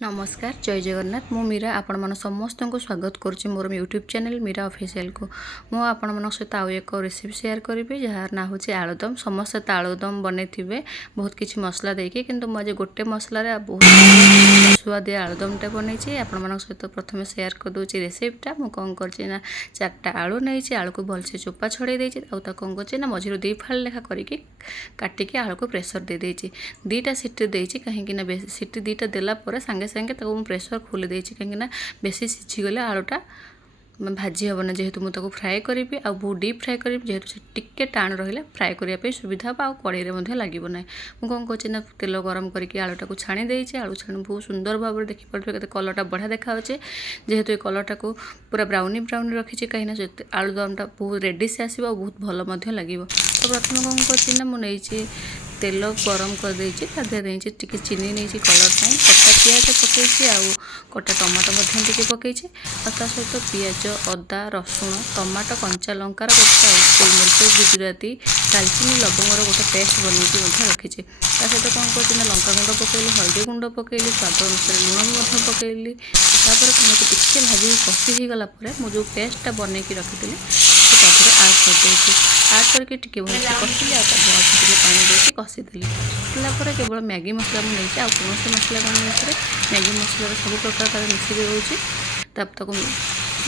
नमस्कार जय जगन्नाथ मु मीरा आपण मन समस्त को स्वागत करुच्ची मोर यूट्यूब चैनल मीरा ऑफिशियल को मु आपण मन सहित आउ एक रेसिपी शेयर करी जार ना हूँ आलुदम। समस्ते तो आलुदम बने बहुत किसी मसला देकी किंतु मुझे गोटे मसला बहुत सुआदी आलुदमटा बनई आपण मन सहित प्रथम शेयर कर दूसरी रेसिपीटा मु कौन करना 4टा आलू नहीं आलू को भलसे चोपा छड़े देती कौन कर मझे 2 फाड़ लेखा करके काटिकी आलू को प्रेसर दे देती 2टा सीटी देती कहीं सीटी 2टा देला सांगे सांगे ताको प्रेसर खोली देछि कहीं बेसी सीझीगले आलूटा भाजी हेबना जेहेतु मुझे फ्राए करी आ बहुत डीप फ्राए करी जेहेतु से टिके टाण रहा फ्राए करने सुविधा आ कड़े लगे ना मुझे कौन कर तेल गरम करके आलूटा को छाणी देछि आलू छाणी बहुत सुंदर भाव में देखिपे कलरटा बढ़िया देखा जेहेतु ये कलरटा को पूरा ब्राउनी ब्राउनी रखी कहीं आलुदमटा बहुत रेडी से आसो बहुत भल लगे। तो प्रथम कौन कर मुझे तेल गरम कर देछि टिके चीनी नहीं कलर पाई कटा पियाज पकई आउ कटा टमाटो टे पकई सहित पियाज अदा रसुण टमाटो कंचा लंकार गोटे गोलमरिच गुजराती दालचीनी लवंगर गोटे पेस्ट बनई रखी सहित कौन कर लंका गुंड पकईली हल्दी गुंड पकईली स्वाद अनुसार लुण पकईली टिके भाजी कषि हो गला मुझे पेस्टा बनई रखी आड करके टिके भल कषिली पानी देके कषिदेली कषिला केवल मैगी मसला मुझे आउ कौन मसला कौन मैगी मसला सब प्रकार मिसिक रोचे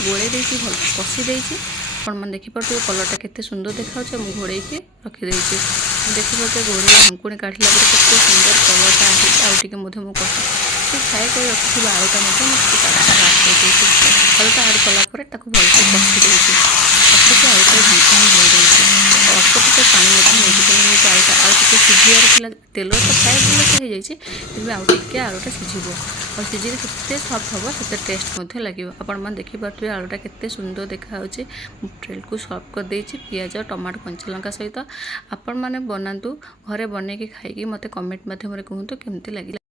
गोड़े भल कषि देती आपण मैंने देखिपे कलरटा केते सुंदर देखा घोड़े रखीदे देखिपे घोड़े ढंकुणी काटला केते सुंदर कलरटा आगे मुझे फ्राए कर रखी आलूटा आलूटा आड कलापर भलसे कषि कषिकी आलूटा ढंकुणी हो अल्प टे पानी नहीं आलूटा आलू टे सीझार तेल तो फ्राए भल से आउ टे आलूटा सीझ और सीझे के सफ्ट हम से टेस्ट लगे आपण मैंने देखिपे आलूटा केते सुंदर देखा ट्रेल को सर्व कर देछि पियाज टमाटो कंचा लंका सहित आपण मैंने बनातु घरे बनैकी खाई मते कमेंट माध्यम कहतु केमती लगे।